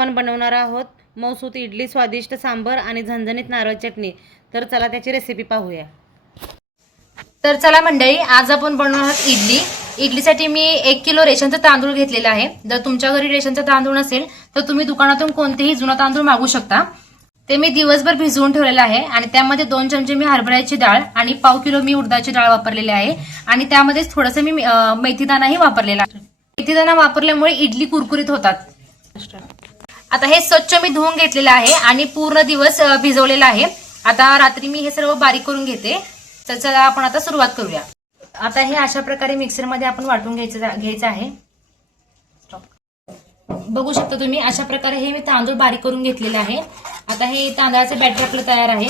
आपण बनवणार आहोत मऊसूत इडली, स्वादिष्ट सांबर आणि झणझणीत नारळ चटणी। तर चला त्याची रेसिपी पाहूया। तर चला मंडळी, आज आपण बनवणार आहोत इडली। इडलीसाठी मी 1 किलो रेशनचा तांदूळ घेतलेला आहे। जर तुमच्या घरी रेशनचा तांदूळ नसेल तर तुम्ही दुकानातून कोणतेही जुना तांदूळ मागवू शकता। ते मी दिवसभर भिजवून ठेवलेलं आहे आणि त्यामध्ये 2 चमचे मी हरभऱ्याची डाळ आणि पाव किलो मी उडदाची डाळ वापरलेली आहे आणि त्यामध्ये थोडंसं मी मेथीदाणाही वापरलेला आहे। मेथीदाणा वापरल्यामुळे इडली कुरकुरीत होतात। आता हे स्वच्छ मी धुवून घेतलेलं आहे आणि पूर्ण दिवस भिजवलेलं आहे। आता रात्री मी हे सर्व बारीक करून घेते। तर चला आपण आता सुरुवात करूया। आता हे अशा प्रकारे मिक्सर मध्ये आपण वाटून घ्यायचं आहे। बघू शकता तुम्ही, अशा प्रकारे हे मी तांदूळ बारीक करून घेतलेले आहे। आता हे तांदळाचे बॅटर आपलं तयार आहे।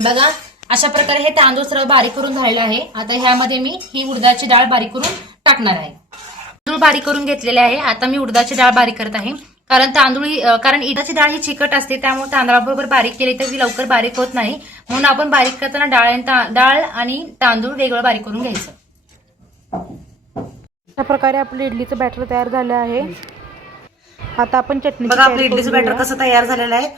बघा, अशा प्रकारे हे तांदूळ सर्व बारीक करून झालेलं आहे। आता ह्यामध्ये मी ही उडदाची डाळ बारीक करून टाकणार आहे। तांदूळ बारीक करून घेतलेले आहे। आता मी उडदाची डाळ बारीक करत आहे, कारण इडलीची डाळ ही चिकट असते, त्यामुळे तांदळाबरोबर बारीक केली तर ती लवकर बारीक होत नाही। म्हणून आपण बारीक करताना डाळ आणि तांदूळ वेगळं बारीक करून घ्यायचं। अशा प्रकारे आपलं इडलीचं बॅटर तयार झालं आहे। आता आपण चटणी बघा, आपलं इडलीचं बॅटर कसं तयार झालेलं आहे।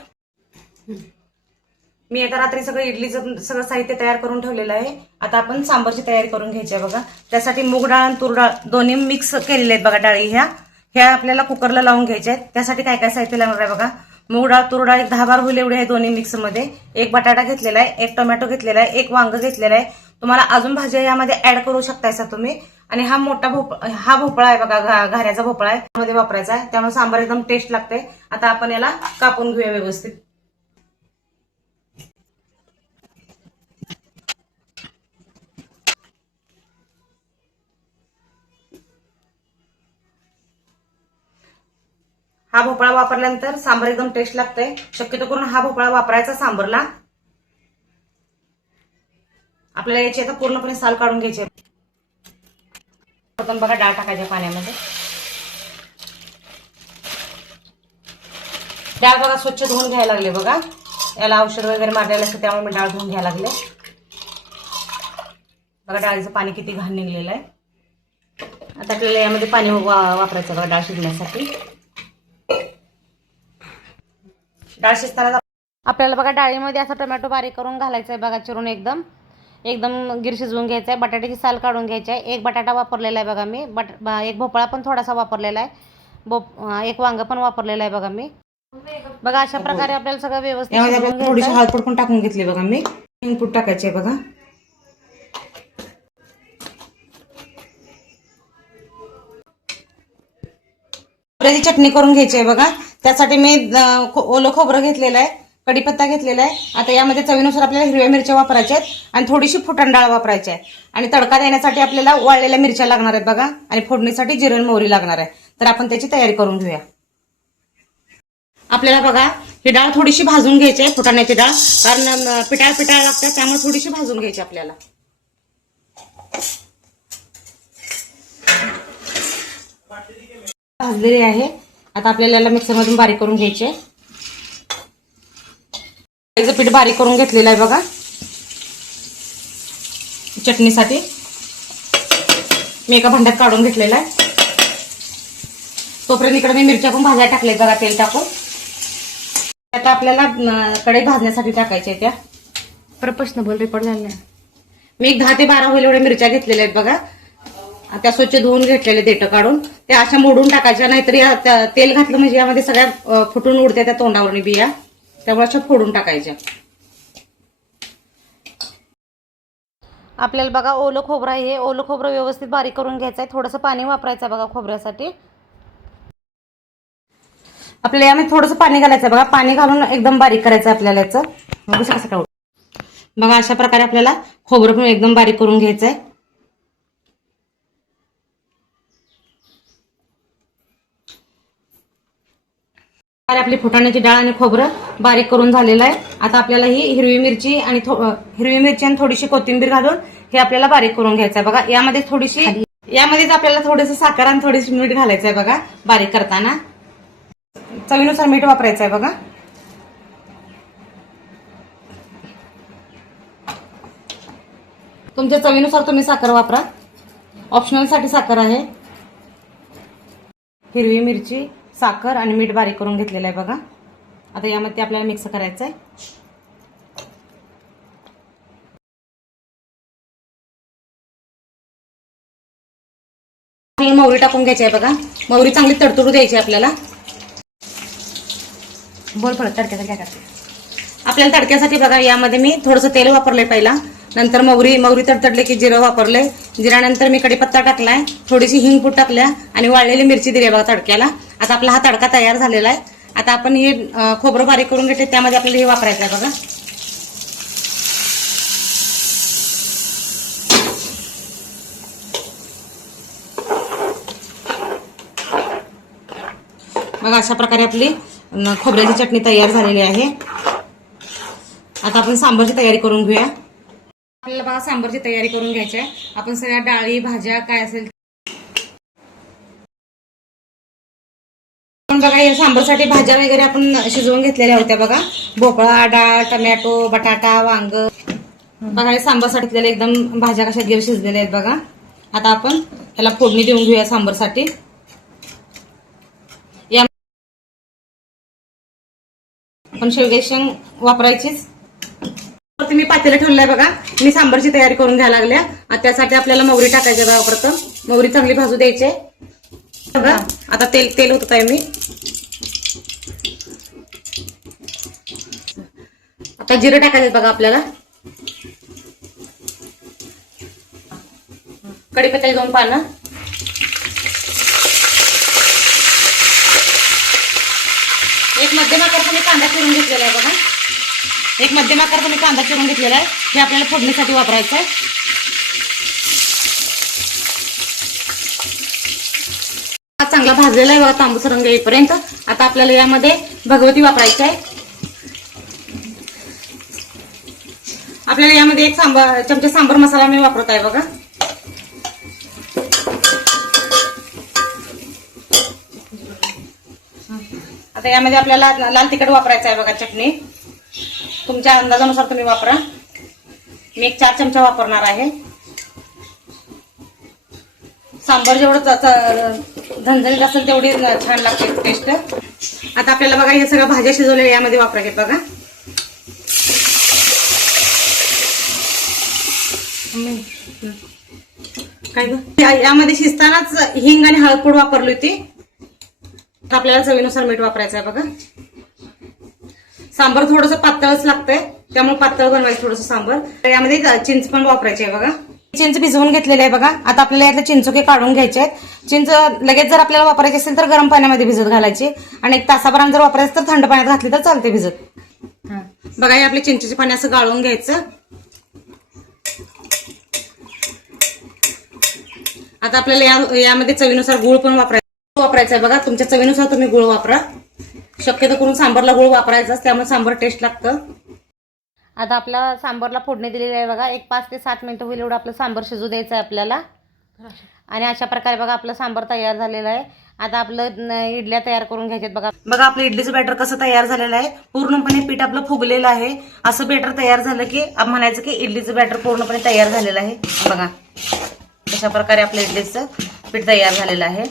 मी एका रात्री सगळं इडलीचं सगळं साहित्य तयार करून ठेवलेलं आहे। आता आपण सांबरची तयारी करून घ्यायची आहे। बघा, त्यासाठी मूग डाळ आणि तूर डाळ दोन्ही मिक्स केलेले आहेत। बघा, डाळी ह्या आपल्याला कुकरला लावून घ्यायच्या आहेत। त्यासाठी काय काय साहित्य लागणार आहे बघा, मूग डाळ, तूर डाळ 10-12 होईल एवढे आहे दोन्ही मिक्स मध्ये। 1 बटाटा घेतलेला आहे, 1 टोमॅटो घेतलेला आहे, 1 वांग घेतलेला आहे। तुम्हाला अजून भाज्या यामध्ये ऍड करू शकतायसा तुम्ही। आणि हा मोठा भोपळा आहे बघा, घाऱ्याचा भोपळा आहे, त्यामध्ये वापरायचा आहे, त्यामुळे सांबार एकदम टेस्ट लागते। आता आपण याला कापून घेऊया व्यवस्थित। हा भोपळा वापरल्यानंतर सांबार एकदम टेस्ट लागते। शक्यतो करून हा भोपळा वापरायचा सांबारला। आपल्याला याची आता पूर्णपणे साल काढून घ्यायची आहे। बघा, डाळ टाकायच्या पाण्यामध्ये। डाळ बघा स्वच्छ धुवून घ्यायला लागले। बघा, याला औषध वगैरे मारलेलं असतं, त्यामुळे मी डाळ धुवून घ्यायला लागले। बघा, डाळीचं पाणी किती घाण निघलेलं आहे। आता आपल्याला यामध्ये पाणी वापरायचं बघा डाळ शिजण्यासाठी। डाळ शिजताना आपल्याला बघा डाळीमध्ये असा टोमॅटो बारीक करून घालायचा आहे बघा, चिरून एकदम गिर शिजवून घ्यायचा आहे। बटाट्याची साल काढून घ्यायची आहे। 1 बटाटा वापरलेला आहे बघा मी, 1 भोपळा पण थोडासा वापरलेला आहे, 1 वांग पण वापरलेला आहे बघा मी। बघा, अशा प्रकारे आपल्याला सगळं व्यवस्थित थोडीशी हळद पण टाकून घेतली बघा मी। इनपुट टाकायचे बघा। खोबऱ्याची चटणी करून घ्यायची आहे बघा। त्यासाठी मी ओलं खोबरं घेतलेलं आहे, कढीपत्ता घेतलेला आहे। आता यामध्ये चवीनुसार आपल्याला हिरव्या मिरच्या वापरायच्या आहेत आणि थोडीशी फुटाण डाळ वापरायची आहे। आणि तडका देण्यासाठी आपल्याला वाळलेल्या मिरच्या लागणार आहेत बघा, आणि फोडणीसाठी जिरे आणि मोहरी लागणार आहे। तर आपण त्याची तयारी करून घेऊया। आपल्याला बघा, ही डाळ थोडीशी भाजून घ्यायची आहे, फुटाण्याची डाळ, कारण पिटाळ लागतात, त्यामुळे थोडीशी भाजून घ्यायची आपल्याला। भाजलेली आहे। आता आपल्याला याला मिक्सर मधून बारीक करून घ्यायचे। पीठ बारीक करून घेतलेलं आहे बघा चटणीसाठी। मी एका भांड्यात काढून घेतलेला आहे। तोपर्यंत इकडे मी मिरच्या पण भाजायला टाकले बघा, तेल टाकून। आता आपल्याला कढई भाजण्यासाठी टाकायच्या त्या। प्रोफेशनल रिपोर्ट झाला। मी 10 ते 12 होईल एवढ्या मिरच्या घेतलेल्या आहेत बघा। त्या स्वच्छ धुवून घेतलेले देठ काढून त्या अशा मोडून टाकायच्या, नाहीतरी तेल घातलं म्हणजे यामध्ये सगळ्या फुटून उडत्या त्या तोंडावरून बिया, त्यामुळे अशा फोडून टाकायच्या। आपल्याला बघा ओलं खोबरं आहे, हे ओलं खोबरं व्यवस्थित बारीक करून घ्यायचं आहे। थोडंसं पाणी वापरायचं बघा खोबऱ्यासाठी। आपल्याला यामध्ये थोडंसं पाणी घालायचं बघा, पाणी घालून एकदम बारीक करायचं आपल्याला याचं। कसं बघा, अशा प्रकारे आपल्याला खोबरं पण एकदम बारीक करून घ्यायचंय। आपली फुटाण्याची डाळ आणि खोबरं बारीक करून झालेलं आहे। आता आपल्याला ही हिरवी मिरची आणि थोडीशी कोथिंबीर घालून हे आपल्याला बारीक करून घ्यायचं आहे बघा। यामध्येच आपल्याला थोडंसं साखर आणि थोडीशी मीठ घालायचं आहे बघा बारीक करताना। चवीनुसार मीठ वापरायचं आहे बघा। तुमच्या चवीनुसार तुम्ही साखर वापरा, ऑप्शनल साठी साखर आहे। हिरवी मिरची, साखर आणि मीठ बारीक करून घेतलेलं आहे बघा. आता यामध्ये आपल्याला मिक्स करायचं आहे. मोहरी टाकून घ्यायची आहे बघा. मोहरी चांगली तडतडू द्यायची आपल्याला. बोल परत तडक्यासाठी काय करते. आपल्याला तडक्यासाठी बघा यामध्ये मी थोडंसं तेल वापरलंय पहिला, नंतर मोहरी तडतडले की जिरं वापरले. जिऱ्यानंतर मी कढीपत्ता टाकलाय, थोडीशी हिंग पूड टाकल्या आणि वाळलेली मिरची दिली बघा तडक्याला. आता आपला हा तडका तयार झालेला आहे. आता आपण हे खोबरं बारीक करून घेतले त्यामध्ये आपल्याला हे वापरायचं आहे बघा. बघा अशा प्रकारे आपली खोबऱ्याची चटणी तयार झालेली आहे. आता आपण सांबारची तयारी करून घेऊया. आपल्याला बघा सांबारची तयारी करून घ्यायची आहे. आपण सगळ्या डाळी भाज्या काय असेल पण बघा या सांबारसाठी भाज्या वगैरे आपण शिजवून घेतलेल्या होत्या बघा. भोपळा, डाळ, टमॅटो, बटाटा, वांग. बघा हे सांबारसाठी घेतलेले एकदम भाज्या कशा गिर शिजलेल्या आहेत बघा. आता आपण त्याला फोडणी देऊन घेऊया सांबारसाठी. आपण शेवग्याची शेंग वापरायचीच. मी पातेलं ठेवलंय बघा. मी सांबारची तयारी करून घ्यायला लागल्या. त्यासाठी आपल्याला मोहरी टाकायची बघा. प्रथम मोहरी चांगली भाजू द्यायची बघा. आता तेल होत आहे मी. आता जिरं टाकायचं बघा आपल्याला. कढीपत्त्याची 2 पानं. एक मध्यम आकाराचा मी कांदा चिरून घेतलेला आहे बघा. एक मध्यम आकाराचा मी कांदा चिरून घेतलेला आहे. हे आपल्याला फोडणीसाठी वापरायचं आहे. चांगला भाजलेला आहे बघा तांबूस रंग येईपर्यंत. आता आपल्याला यामध्ये भगवती वापरायची आहे. आपल्याला यामध्ये 1 चमचा सांबार मसाला मी वापरत आहे बघा. आता यामध्ये आपल्याला लाल तिखट वापरायचं आहे बघा. चटणी तुमच्या अंदाजानुसार तुम्ही वापरा. मी 1 4 चमचा वापरणार आहे. सांबार जेवढं झणझणीत असेल तेवढी छान लागते टेस्ट. आता आपल्याला बघा हे सगळ्या भाज्या शिजवलेल्या यामध्ये वापरायचे बघा. काय यामध्ये शिजतानाच हिंग आणि हळद पूड वापरली होती. आपल्याला चवीनुसार मीठ वापरायचं आहे बघा. सांबार थोडंसं पातळच लागतंय त्यामुळे पातळ बनवायचं थोडंसं सांबार. यामध्ये चिंच पण वापरायची आहे बघा. चिंच भिजवून घेतलेली आहे बघा. आता आपल्याला यातले चिंचोके काढून घ्यायचे आहेत. चिंच लगेच जर आपल्याला वापरायची असेल तर गरम पाण्यामध्ये भिजत घालायची आणि 1 तासाभरात जर वापरायचं तर थंड पाण्यात घातली तर चालते भिजत. बघा हे आपले चिंचेचे पाणी असं गाळून घ्यायचं. आता आपल्याला यामध्ये चवीनुसार गुळ पण वापरायचा आहे बघा. तुमच्या चवीनुसार तुम्ही गुळ वापरा. शक्यतो करून सांबारला गुळ वापरायचाच, त्यामुळे सांबार टेस्ट लागतं. आता आपल्या सांबारला फोडणी दिलेली आहे बघा. 5 ते 7 मिनिटं होईल एवढं आपलं सांबार शिजू द्यायचं आहे आपल्याला. आणि अशा प्रकारे बघा आपलं सांबार तयार झालेलं आहे. आता आपलं इडल्या तयार करून घ्यायच्यात बघा. बघा आपलं इडलीचं बॅटर कसं तयार झालेलं आहे. पूर्णपणे पीठ आपलं फुगलेलं आहे. असं बॅटर तयार झालं की आपण म्हणायचं की इडलीचं बॅटर पूर्णपणे तयार झालेलं आहे. बघा अशा प्रकारे आपलं इडलीचं पीठ तयार झालेलं आहे.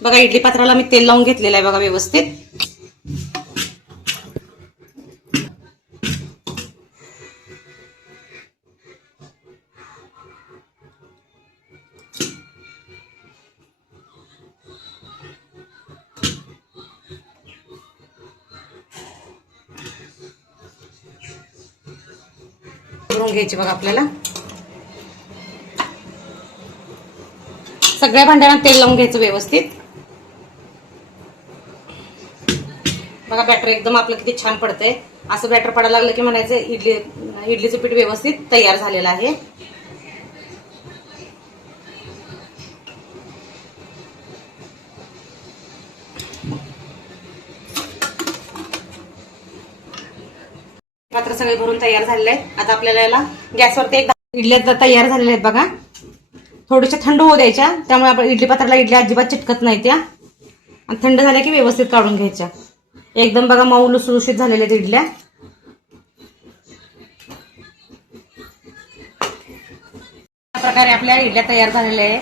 बघा इडली पात्राला मी तेल लावून घेतलेलं आहे बघा व्यवस्थित. करून घ्यायची बघा. आपल्याला सगळ्या भांड्यांना तेल लावून घ्यायचं व्यवस्थित. बघा बॅटर एकदम आपलं किती छान पडतंय. असं बॅटर पडायला लागलं की म्हणायचं इडलीचं पीठ व्यवस्थित तयार झालेलं आहे. पात्र सगळे भरून तयार झालेले आहेत. आता आपल्याला याला गॅसवरती इडल्या तयार झालेल्या आहेत बघा. थोड्याशा थंड होऊ द्यायच्या, त्यामुळे आपण इडली पात्राला इडल्या अजिबात चिटकत नाही त्या. आणि थंड झाल्या की व्यवस्थित काढून घ्यायच्या. एकदम बघा मऊ लुसलुशीत झालेल्या आहेत इडल्या. अशा प्रकारे आपल्या इडल्या तयार झालेल्या आहेत.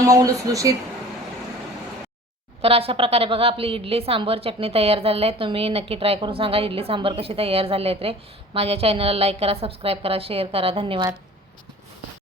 मऊ लुसलुशीत. तर अशा प्रकारे बघा आपली इडली सांबर चटणी तयार झालेली आहे. तुम्ही नक्की ट्राय करून सांगा इडली सांबर कशी तयार झाली आहे ते. माझ्या चॅनलला लाईक करा, सबस्क्राईब करा, शेअर करा. धन्यवाद.